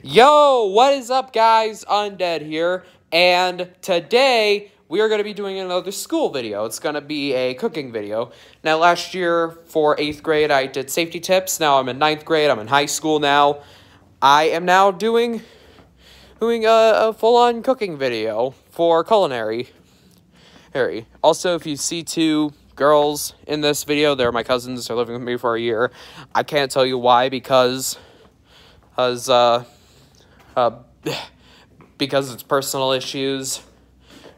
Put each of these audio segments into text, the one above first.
Yo, what is up, guys? Undead here, and today we are going to be doing another school video. It's going to be a cooking video. Now, last year for 8th grade, I did safety tips. Now I'm in 9th grade. I'm in high school now. I am now doing a full-on cooking video for culinary. Also, if you see two girls in this video, they're my cousins. They're living with me for a year. I can't tell you why, because it's personal issues.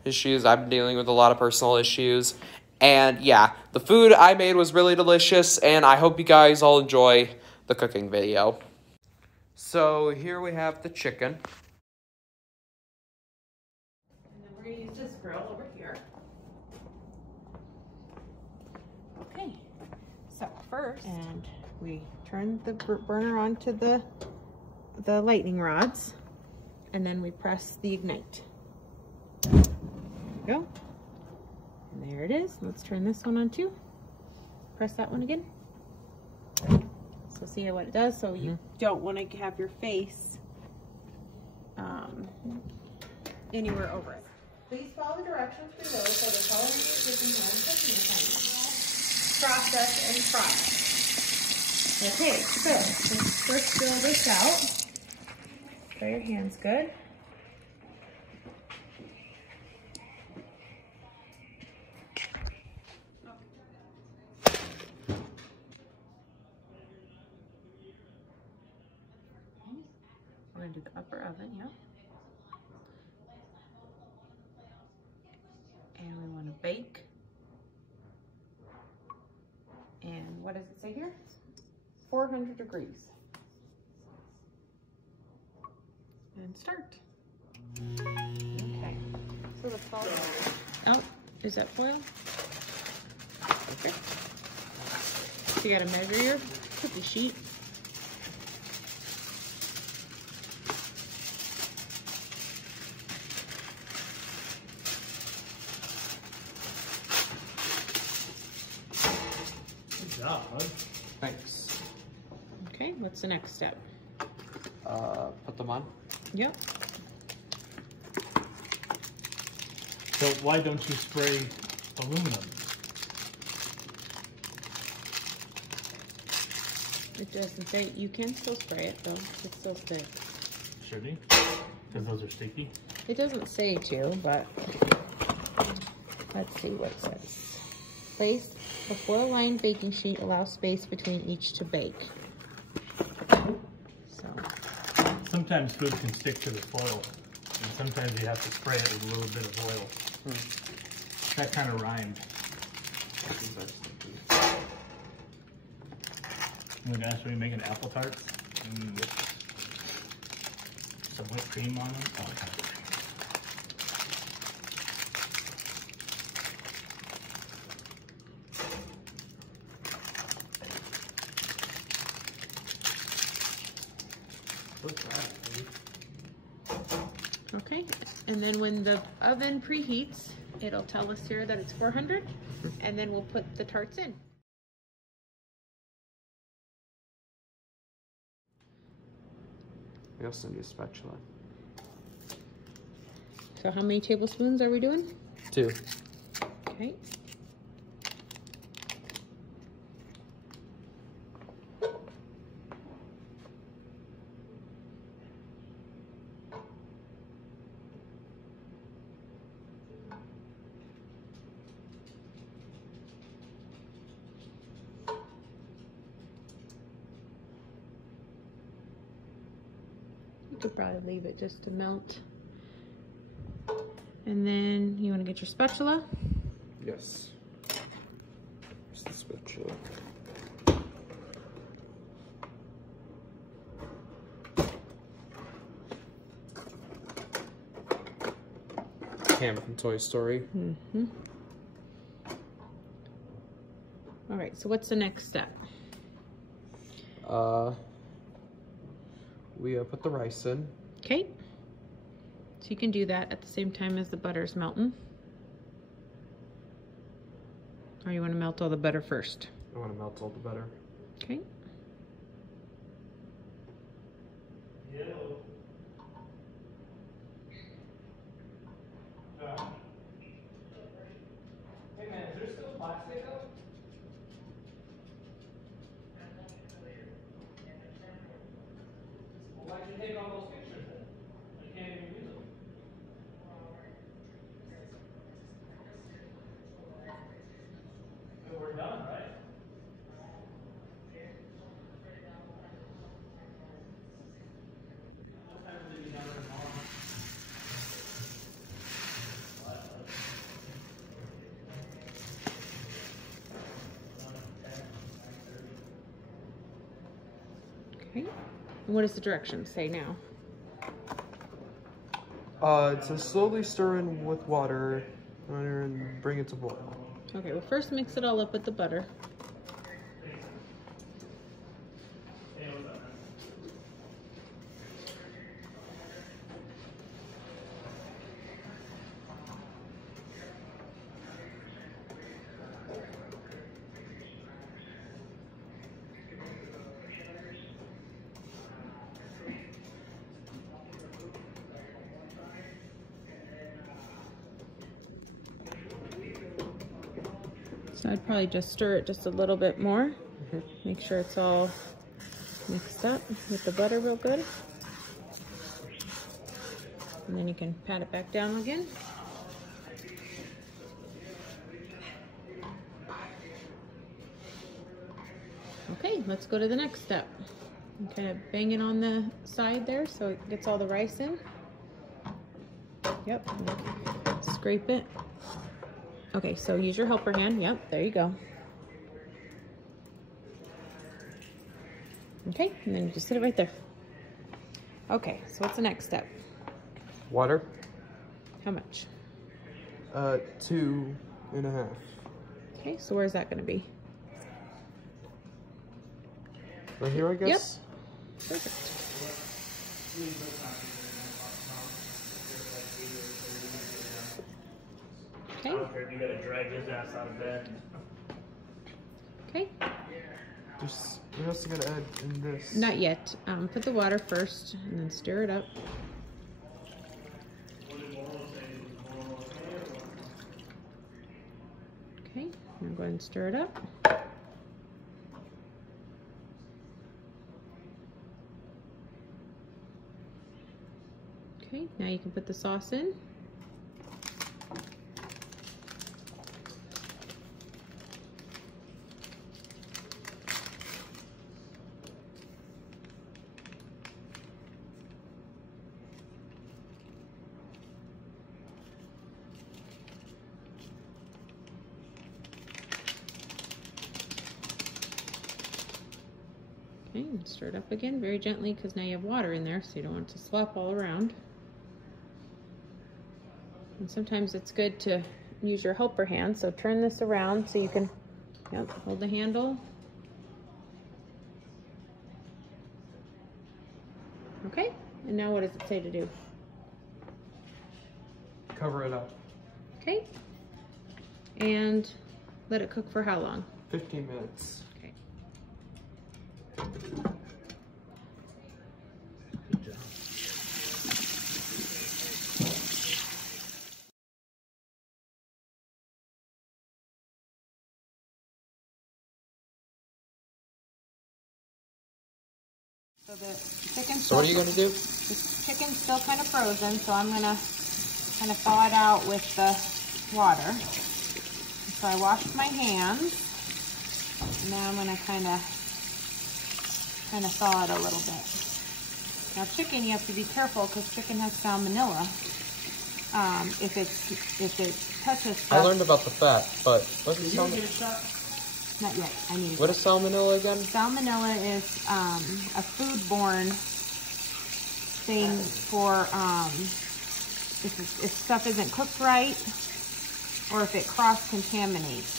I've been dealing with a lot of personal issues. And yeah, the food I made was really delicious, and I hope you guys all enjoy the cooking video. So here we have the chicken. And then we're going to use this grill over here. Okay, so first, and we turn the burner onto the lightning rods, and then we press the ignite. There we go. And there it is. Let's turn this one on too. Press that one again. So see what it does. So you don't want to have your face anywhere over it. Please follow the directions below for the culinary cooking home cooking assignment. Process and fry. Okay, so let's first fill this out. Spray your hands good. We're going to do the upper oven, yeah. And we want to bake. And what does it say here? 400 degrees. And start. Okay. So the foil. Oh, is that foil? Okay. So you got to measure your cookie sheet. Good job, bud. Thanks. Okay, what's the next step? Put them on. Yep. So why don't you spray aluminum? It doesn't say, you can still spray it though, it's still stick. Should he? Because those are sticky. It doesn't say to, but let's see what it says. Place a foil-lined baking sheet, allow space between each to bake. So. Sometimes food can stick to the foil, and sometimes you have to spray it with a little bit of oil. That kind of rhymed. I'm going to ask, are you making apple tarts? Some whipped cream on them? Oh, okay. Okay, and then when the oven preheats, it'll tell us here that it's 400, and then we'll put the tarts in. We also need a spatula. So how many tablespoons are we doing? 2. Okay. You could probably leave it just to melt. And then you want to get your spatula. Yes. Just the spatula. Cam from Toy Story. All right, so what's the next step? We put the rice in. Okay. So you can do that at the same time as the butter's melting. Or you want to melt all the butter first? I want to melt all the butter. Okay. Yeah. why'd you take all those pictures then? You can't even use them. We're done, right? What time will it be done tomorrow? Okay. And what does the directions say now? It says slowly stir in with water and bring it to boil. Okay, well first mix it all up with the butter. So I'd probably just stir it just a little bit more. Make sure it's all mixed up with the butter real good. And then you can pat it back down again. Okay, let's go to the next step. And kind of bang it on the side there so it gets all the rice in. Yep, scrape it. Okay, so use your helper hand. Yep, there you go. Okay, and then you just sit it right there. Okay, so what's the next step? Water, How much? 2.5. Okay, so where's that gonna be? Right here, I guess? Yep. Perfect. Okay. You gotta drag his ass out of bed. Okay. Just, what else you gotta add in this? Not yet. Put the water first and then stir it up. Okay, now go ahead and stir it up. Okay, now you can put the sauce in. Okay, and stir it up again very gently because now you have water in there, so you don't want it to slop all around. And sometimes it's good to use your helper hand, so turn this around so you can hold the handle. Okay, and now what does it say to do? Cover it up. Okay, and let it cook for how long? 15 minutes. Okay. So the chicken. So what are you gonna do? The chicken's still kind of frozen, so I'm gonna kind of thaw it out with the water. So I washed my hands, and now I'm gonna kind of thaw it a little bit. Now chicken, you have to be careful because chicken has salmonella. If it touches stuff. I learned about the fat, but what's the salmonella? Not yet. I need. What is salmonella again? Salmonella is a foodborne thing for if stuff isn't cooked right or if it cross-contaminates.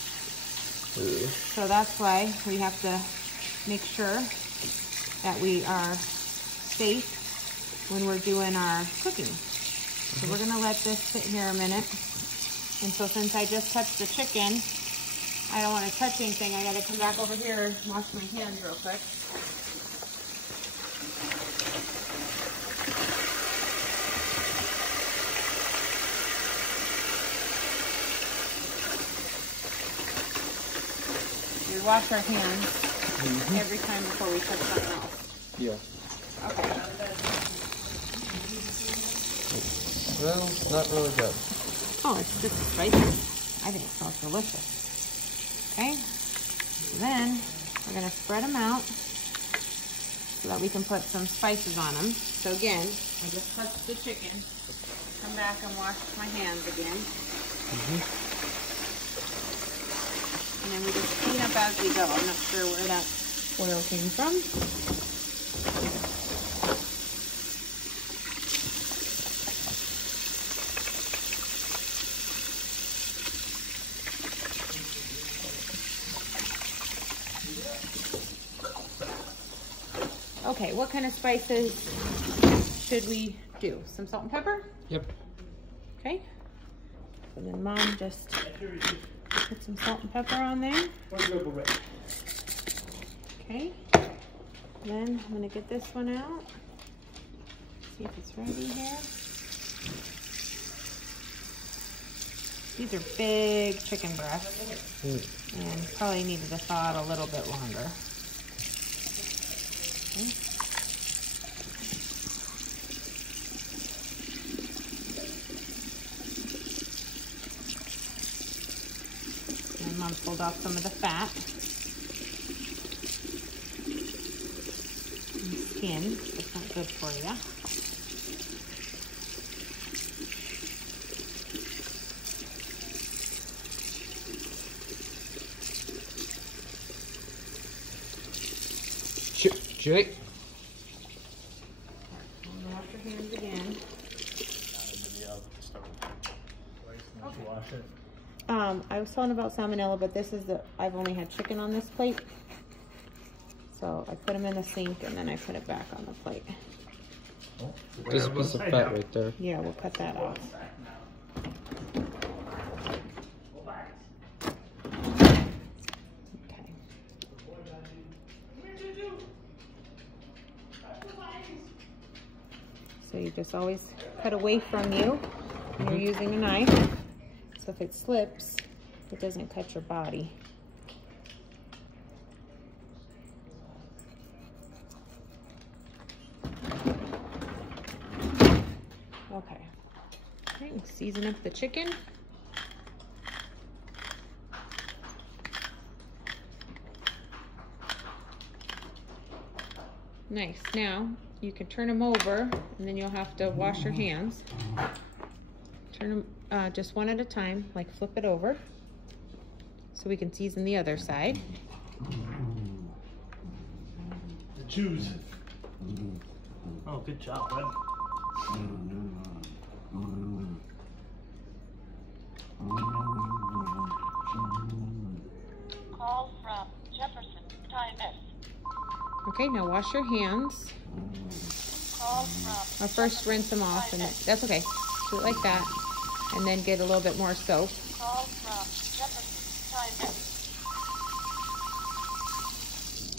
So that's why we have to make sure that we are safe when we're doing our cooking. So we're gonna let this sit here a minute. And so since I just touched the chicken, I don't want to touch anything. I gotta come back over here and wash my hands real quick. We wash our hands every time before we touch something else. Yeah. Okay. Smells not really good. Oh, it's just spicy. I think it smells delicious. Okay. So then we're gonna spread them out so that we can put some spices on them. So again, I just touched the chicken. Come back and wash my hands again. And then we just clean up as we go. I'm not sure where that oil came from. Okay, what kind of spices should we do? Some salt and pepper? Yep. Okay. And then Mom just put some salt and pepper on there. Okay. Then I'm gonna get this one out. See if it's ready here. These are big chicken breasts and probably needed to thaw out a little bit longer. Okay. And Mom pulled off some of the fat and skin. It's not good for you. Jake. Wash your hands again. I was talking about salmonella, but this is I've only had chicken on this plate. So I put them in the sink and then I put it back on the plate. There's a piece of fat right there. Yeah, we'll cut that off. Okay. So you just always cut away from you when you're using a knife. So if it slips, it doesn't cut your body. Okay. Okay, we'll season up the chicken. Nice. Now you can turn them over and then you'll have to wash your hands. Turn them just one at a time, like flip it over so we can season the other side. The Jews. Oh, good job, bud. Call from Jefferson, time S. Okay, now wash your hands. Call from Or first rinse them off, and that's okay. Do it like that, and then get a little bit more soap. Call from Jefferson, time S.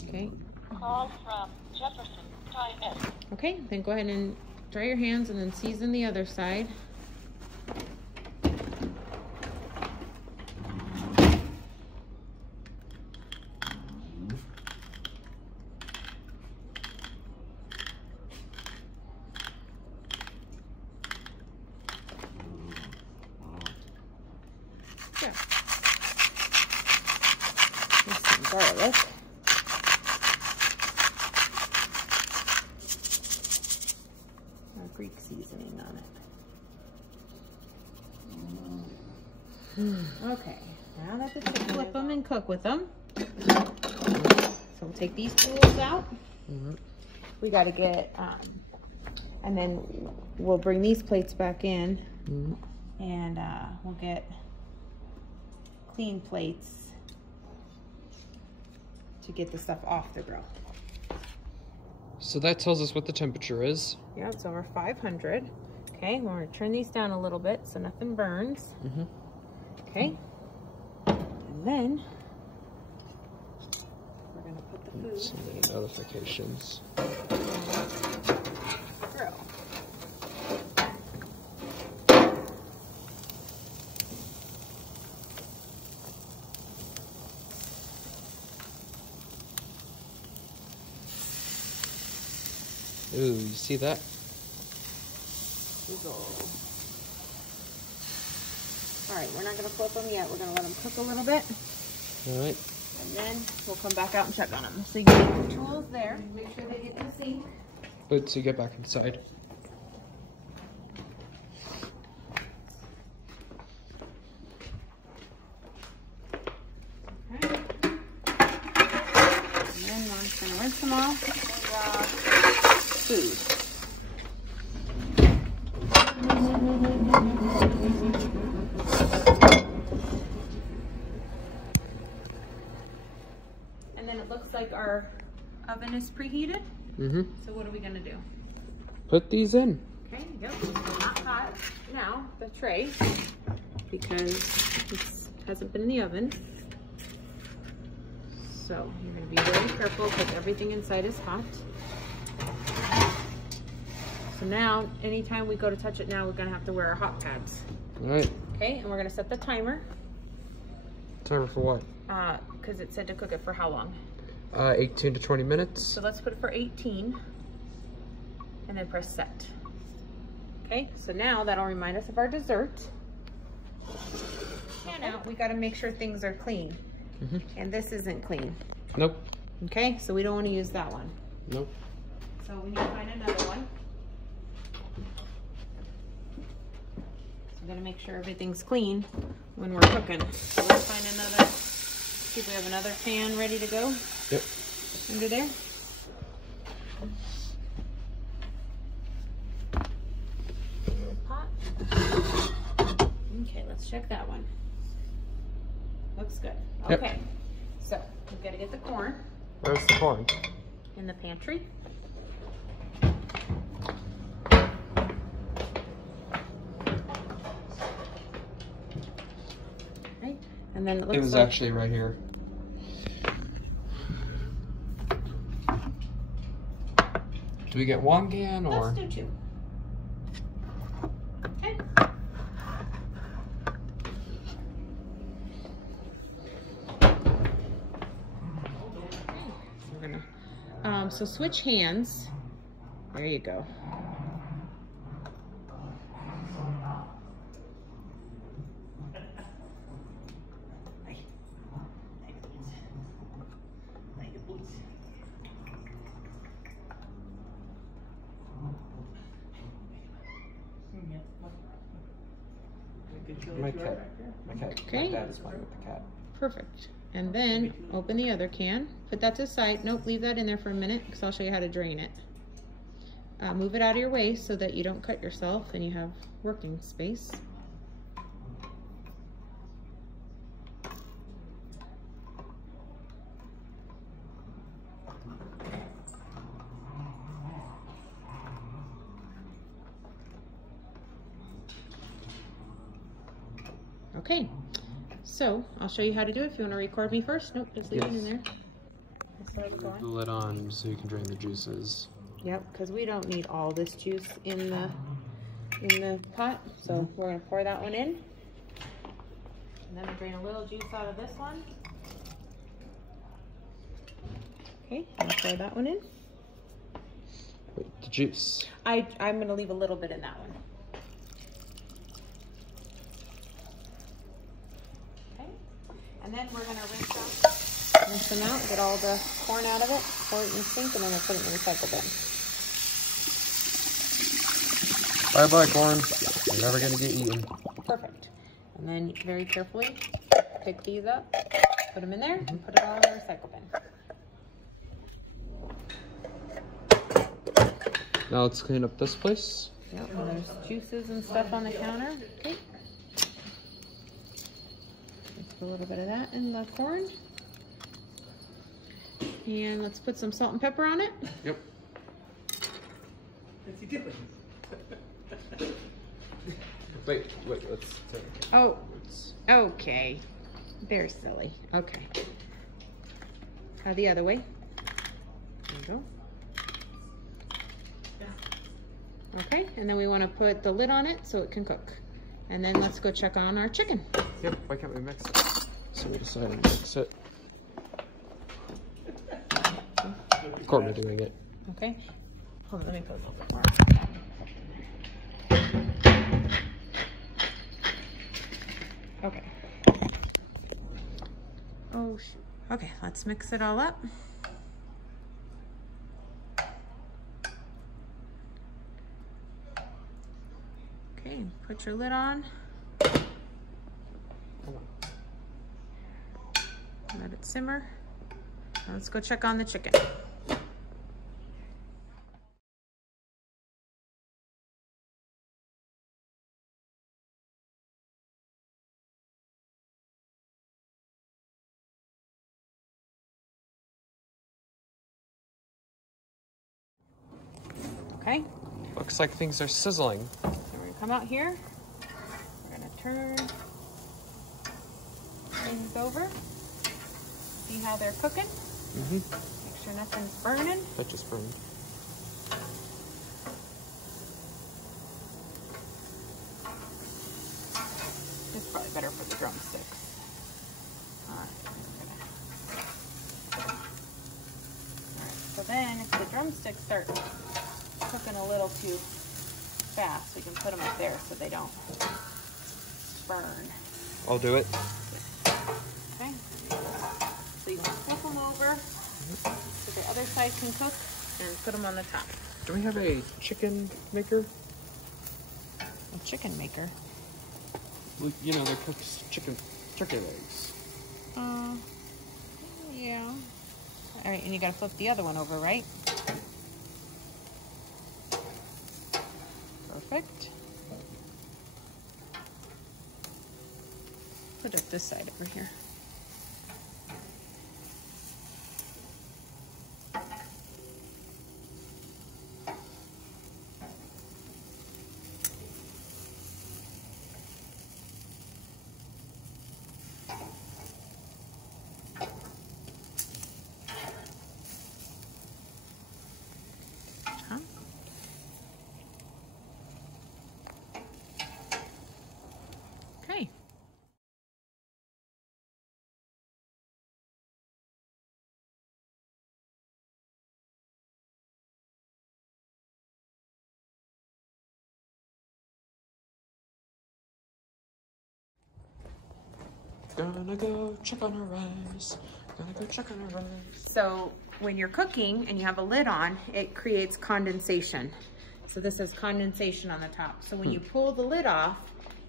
Okay. Call from Jefferson, time S. Okay, then go ahead and dry your hands and then season the other side. Yeah. There's some garlic. Our Greek seasoning on it. Okay, now that the chicken, flip them and cook with them. So we'll take these tools out. We got to get, and then we'll bring these plates back in, and we'll get clean plates to get the stuff off the grill. So that tells us what the temperature is. Yeah, it's over 500. Okay, we're gonna turn these down a little bit so nothing burns. Okay, and then we're gonna put the food So many notifications. grill. Ooh, you see that? All right, we're not gonna flip them yet. We're gonna let them cook a little bit. All right. And then we'll come back out and check on them. So you can get your tools there. Make sure they get in the sink. Let's get back inside. Okay. And then we're just gonna rinse them off with raw food. And then it looks like our oven is preheated. Mm-hmm. So what are we gonna do? Put these in. Okay, yep. Not hot now, the tray, because it hasn't been in the oven. So you're gonna be very careful because everything inside is hot. So now, anytime we go to touch it now, we're gonna have to wear our hot pads. All right. Okay, and we're gonna set the timer. Timer for what? Because it said to cook it for how long? 18 to 20 minutes. So let's put it for 18 and then press set. Okay, so now that'll remind us of our dessert. And now we gotta make sure things are clean. Mm-hmm. And this isn't clean. Nope. Okay, so we don't wanna use that one. Nope. So we need to find another one. So we gotta make sure everything's clean when we're cooking. So let's find another, see if we have another pan ready to go. Yep. Under there. Pot. Okay, let's check that one. Looks good. Yep. Okay, so we've got to get the corn Where's the corn? in the pantry. Right, and then it looks It was like actually right here. Do we get one can or? let's do two. Okay. We're gonna, so switch hands. There you go. My cat. Okay. My dad is fine with the cat. Perfect. And then open the other can. Put that to the side. Nope, leave that in there for a minute because I'll show you how to drain it. Move it out of your way so that you don't cut yourself and you have working space. Okay, so I'll show you how to do it. If you want to record me first, nope, just leave it in there. Put the lid on so you can drain the juices. Yep, because we don't need all this juice in the pot, so we're gonna pour that one in, and then drain a little juice out of this one. Okay, and pour that one in. Wait, the juice. I'm gonna leave a little bit in that one. Okay, and then we're gonna rinse them out, get all the corn out of it, pour it in the sink, and then we'll put it in the recycle bin. Bye-bye, corn. You're never gonna get eaten. Perfect. And then very carefully pick these up, put them in there, and put it all in the recycle bin. Now let's clean up this place. Yep, and there's juices and stuff on the counter. Okay. Let's put a little bit of that in the corn. And let's put some salt and pepper on it. Yep. Wait, let's take it. Oh, okay. They're silly. Okay. The other way. There you go. Okay, and then we want to put the lid on it so it can cook. And then let's go check on our chicken. Yep, why can't we mix it? So we decided to mix it. Courtney doing it. Okay. Hold on, let me put a little bit more. Okay. Oh, shoot. Okay, let's mix it all up. Okay, put your lid on. Let it simmer. Now let's go check on the chicken. Okay, Looks like things are sizzling. so we're gonna come out here. We're gonna turn things over. See how they're cooking. Make sure nothing's burning. That just burned. It's probably better for the drumsticks. Alright, so then if the drumsticks start cooking a little too fast, we can put them up there so they don't burn. I'll do it. Okay? So you can flip them over so the other side can cook and put them on the top. Do we have a chicken maker? A chicken maker. Well, you know, that cooks chicken legs. Yeah. All right, and you gotta flip the other one over, right? Perfect. Put it this side over here. Huh? Okay. Gonna go check on her rice. Gonna go check on her rice. So when you're cooking and you have a lid on, it creates condensation. So this is condensation on the top. So when you pull the lid off,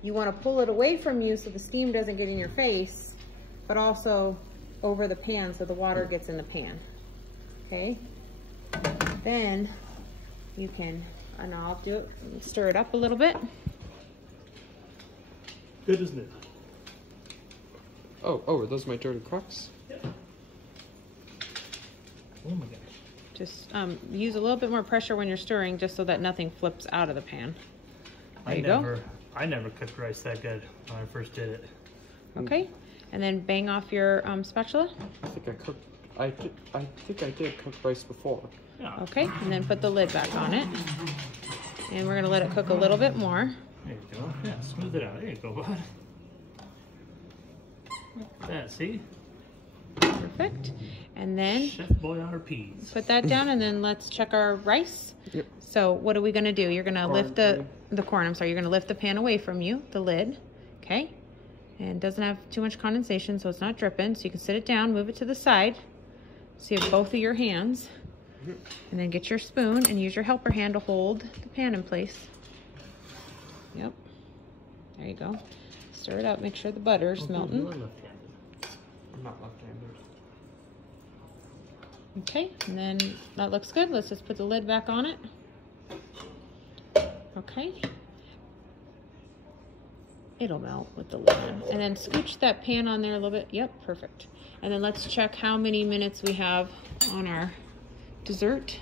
you want to pull it away from you so the steam doesn't get in your face, but also over the pan so the water gets in the pan. Okay? Then you can, and I'll do it, stir it up a little bit. Good, isn't it? Oh, are those my dirty crocs? Oh my gosh. Just use a little bit more pressure when you're stirring just so that nothing flips out of the pan. There you go. I never cooked rice that good when I first did it. Okay, and then bang off your spatula. I think I did cook rice before. Yeah. Okay, and then put the lid back on it. And we're gonna let it cook a little bit more. There you go. Yeah, smooth it out. There you go, bud. That, see? Perfect. And then Chef Boyardee peas. put that down, and then let's check our rice. Yep. So what are we gonna do? You're gonna lift the corn, I'm sorry, you're gonna lift the pan away from you, the lid, okay? And it doesn't have too much condensation, so it's not dripping. So you can sit it down, move it to the side. So you have both of your hands. And then get your spoon and use your helper hand to hold the pan in place. Yep. There you go. Stir it up, make sure the butter's melting. You're left-handed. I'm not left-handed. Okay, and then that looks good. Let's just put the lid back on it. Okay. It'll melt with the lid on. And then scooch that pan on there a little bit. Yep, perfect. And then let's check how many minutes we have on our dessert.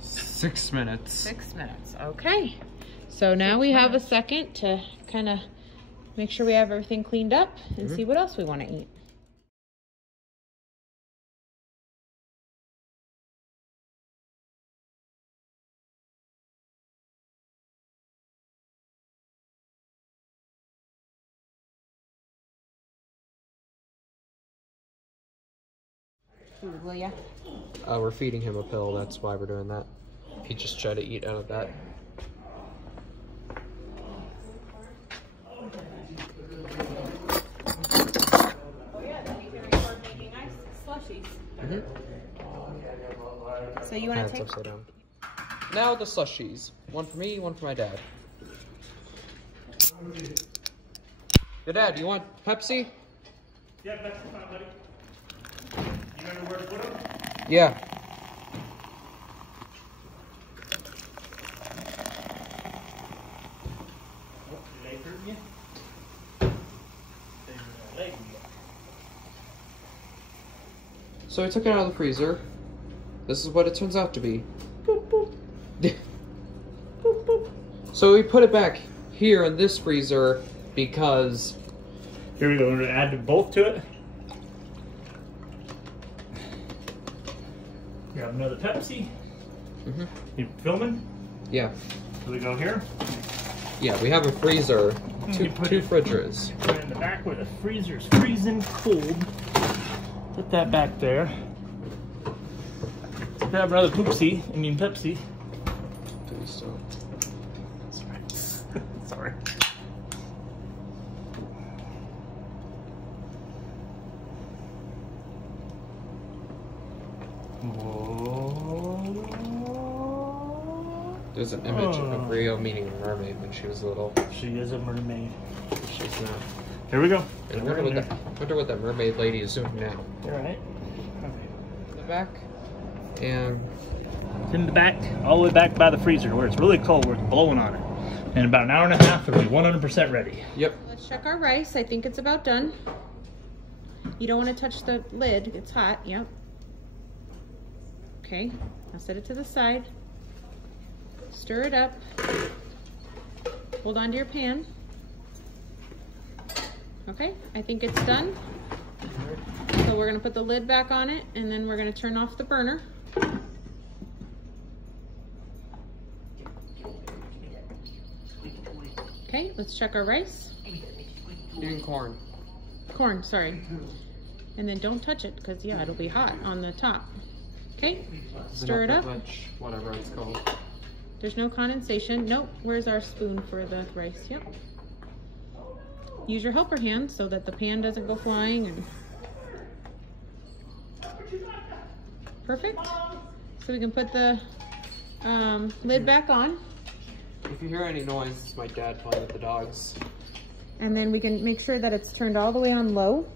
6 minutes. 6 minutes, okay. So now we have a second to kind of make sure we have everything cleaned up and see what else we want to eat. Food, will ya? we're feeding him a pill. That's why we're doing that. He just tried to eat out of that. Oh yeah, then you can record making ice slushies. So you want to take... upside down. Now the slushies. One for me, one for my dad. Your dad, you want Pepsi? Yeah, that's fine, buddy. You remember where to put them? Yeah. They hurt you? Leg So I took it out of the freezer. This is what it turns out to be. Boop, boop. Boop, boop. So we put it back here in this freezer because... Here we go. We're going to add both to it. Grab another Pepsi. You filming? Yeah. So we go here. Yeah, we have a freezer. Two it- fridges. Put it in the back where the freezer's freezing cold. Put that back there. Grab another Pepsi. Please don't. Sorry. Sorry. There's an image of Rio meeting a mermaid when she was little. She is a mermaid. She's not. Here we go. And I wonder what that mermaid lady is doing now. All right. In the back. And It's in the back, all the way back by the freezer where it's really cold, where it's blowing on it. In about an hour and a half, it'll be 100% ready. yep. Let's check our rice. I think it's about done. You don't want to touch the lid. It's hot. Yep. Okay. Now set it to the side. Stir it up. Hold on to your pan. Okay. I think it's done. So we're going to put the lid back on it, and then we're going to turn off the burner. Okay, let's check our rice. Eating corn. Corn, sorry. And then don't touch it, because yeah, it'll be hot on the top. Okay, stir it up. Whatever it's called. There's no condensation. Nope, where's our spoon for the rice? Yep. Use your helper hand so that the pan doesn't go flying. And perfect. So we can put the lid back on. If you hear any noise, it's my dad playing with the dogs. And then we can make sure that it's turned all the way on low.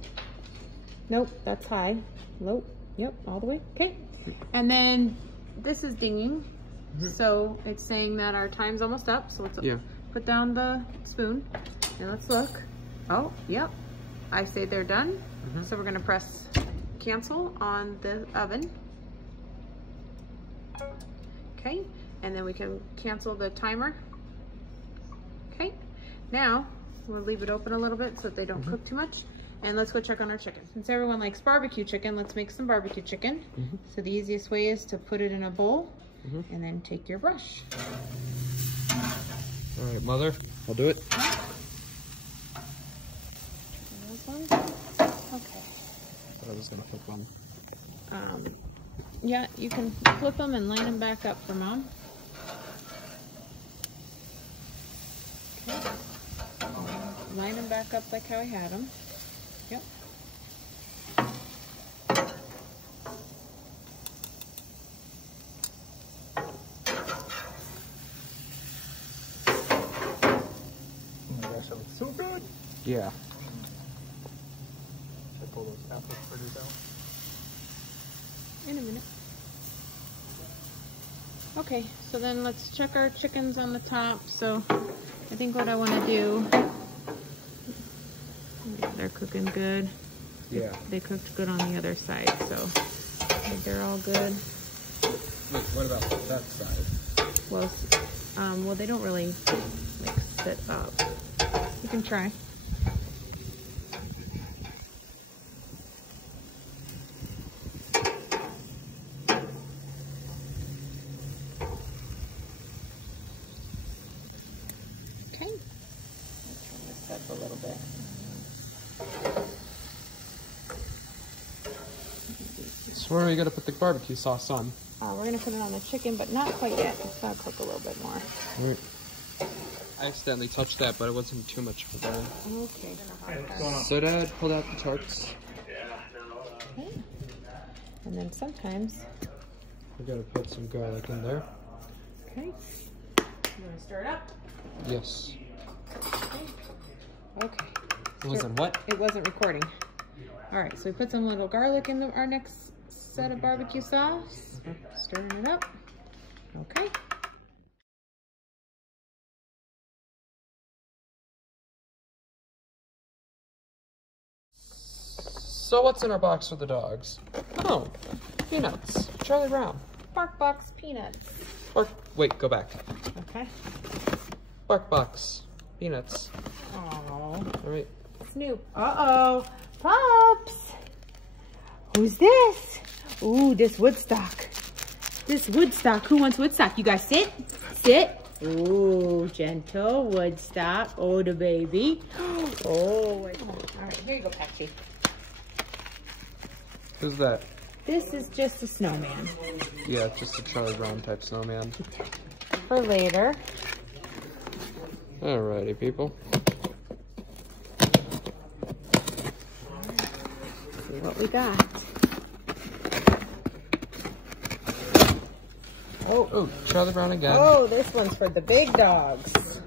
Nope, that's high. Low. Yep, all the way. Okay. And then this is dinging. So it's saying that our time's almost up. So let's put down the spoon and let's look. Oh, yep. I say they're done. So we're going to press cancel on the oven. Okay. And then we can cancel the timer. Okay. Now we'll leave it open a little bit so that they don't cook too much. And let's go check on our chicken. Since everyone likes barbecue chicken, let's make some barbecue chicken. So the easiest way is to put it in a bowl and then take your brush. All right, Mother, I'll do it. Those ones. Okay. I was gonna flip one. Yeah, you can flip them and line them back up for Mom. Okay. Line them back up like how I had them. Yep. Oh my gosh, that looks so good. Yeah. Should I pull those apple fritters out? In a minute. Okay, so then let's check our chickens on the top. So I think what I want to do, yeah, they're cooking good. Yeah. They cooked good on the other side, so I think they're all good. Wait, what about that side? Well, well, they don't really like sit up. You can try. Okay. Let's turn this up a little bit. So where are we gonna put the barbecue sauce on? We're gonna put it on the chicken, but not quite yet. It's gotta cook a little bit more. All right. I accidentally touched that, but it wasn't too much of a burn. Okay. So Dad pulled out the tarts. Okay. And then sometimes. We gotta put some garlic in there. Okay. You wanna stir it up? Yes. Okay. It wasn't what? It wasn't recording. All right, so we put some little garlic in our next set of barbecue sauce. Stirring it up. Okay. So what's in our box for the dogs? Oh, peanuts. Charlie Brown. Bark Box peanuts. Wait, go back. Okay. Bark Box. Peanuts. Oh. All right. Snoop. Uh-oh. Pops. Who's this? Ooh, this Woodstock. This Woodstock. Who wants Woodstock? You guys sit. Sit. Ooh, gentle Woodstock. Oh, the baby. Oh, wait. All right, here you go, Patchy. Who's that? This is just a snowman. Yeah, just a Charlie Brown type snowman. For later. Alrighty, people. See what we got. Oh, Charlie Brown again. Oh, this one's for the big dogs.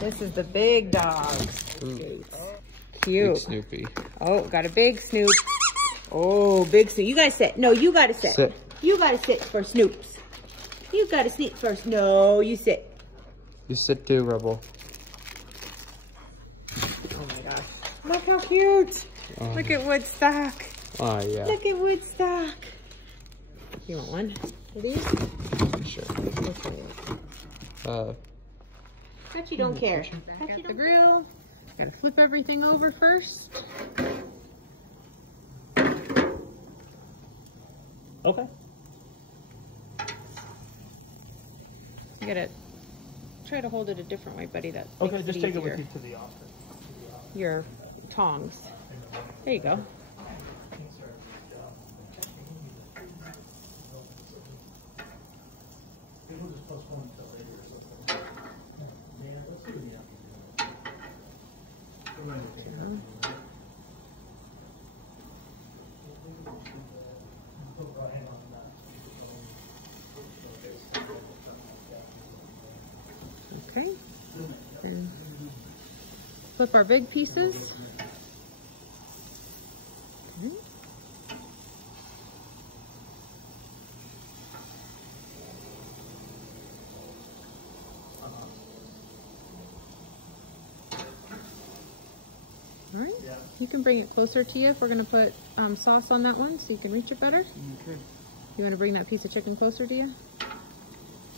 This is the big dogs. Ooh, Cute. big Snoopy. Oh, got a big Snoop. Oh, big Snoop. You guys sit. No, you gotta sit. Sit. You gotta sit for Snoops. You gotta sit first. No, you sit. You sit too, Rebel. Oh my gosh. Look how cute. Look at Woodstock. Oh, yeah. Look at Woodstock. You want one of these? Sure. Which one? Patchy don't care. Patchy got the grill. Gotta flip everything over first. Okay. You gotta try to hold it a different way, buddy. That Okay, makes just take it with easier. you to the office. Your tongs. There you go. Okay. And flip our big pieces. Okay. All right. You can bring it closer to you if we're going to put sauce on that one so you can reach it better. Okay. You want to bring that piece of chicken closer to you?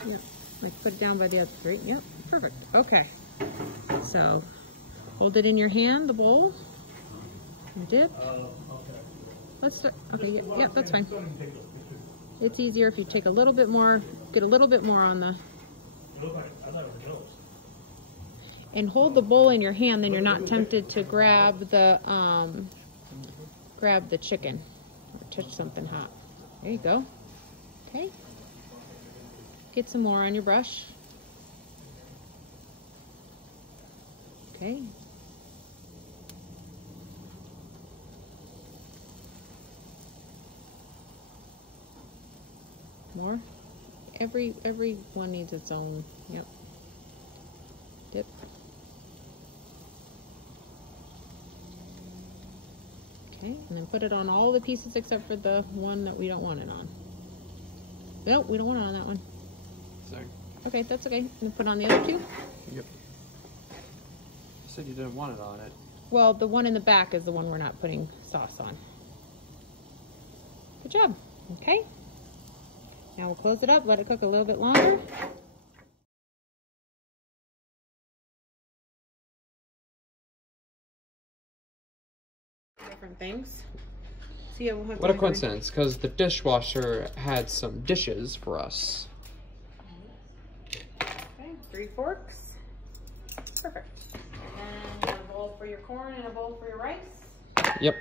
Yep. Like put it down by the other three. Yep. Perfect. Okay. So hold it in your hand, the bowl. Your dip. Let's start. Okay. Yep. That's fine. It's easier if you take a little bit more, get a little bit more on the. And hold the bowl in your hand, then you're not tempted to grab the chicken or touch something hot. There you go. Okay. Get some more on your brush. Okay. More. Every one needs its own. Yep. Dip. Okay, and then put it on all the pieces except for the one that we don't want it on. Nope, we don't want it on that one. Sorry. Okay, that's okay. And put on the other two. Yep. You said you didn't want it on it. Well, the one in the back is the one we're not putting sauce on. Good job. Okay. Now we'll close it up, let it cook a little bit longer. Different things. See, What a coincidence, because the dishwasher had some dishes for us. Okay, 3 forks. Perfect. And then a bowl for your corn and a bowl for your rice. Yep.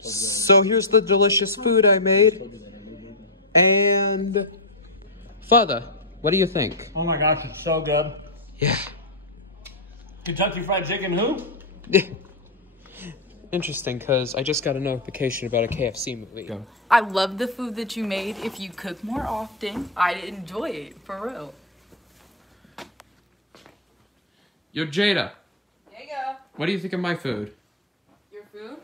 So here's the delicious food I made. And Father, what do you think? Oh my gosh, it's so good. Yeah. Kentucky Fried Chicken who? Interesting, because I just got a notification about a KFC movie. Go. I love the food that you made. If you cook more often, I'd enjoy it, for real. Yo, Jada, There you go. what do you think of my food? Your food?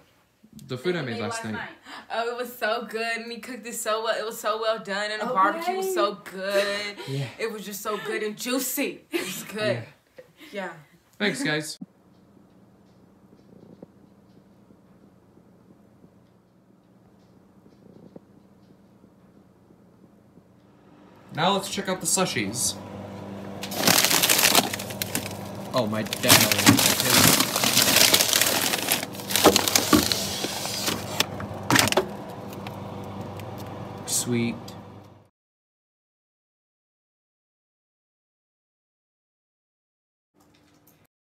The food I That you made last night. Oh, it was so good, and he cooked it so well. It was so well done, and the barbecue was so good. Yeah. It was just so good and juicy. It was good. Yeah. Thanks, guys. Now let's check out the slushies. Oh, my dad. Sweet.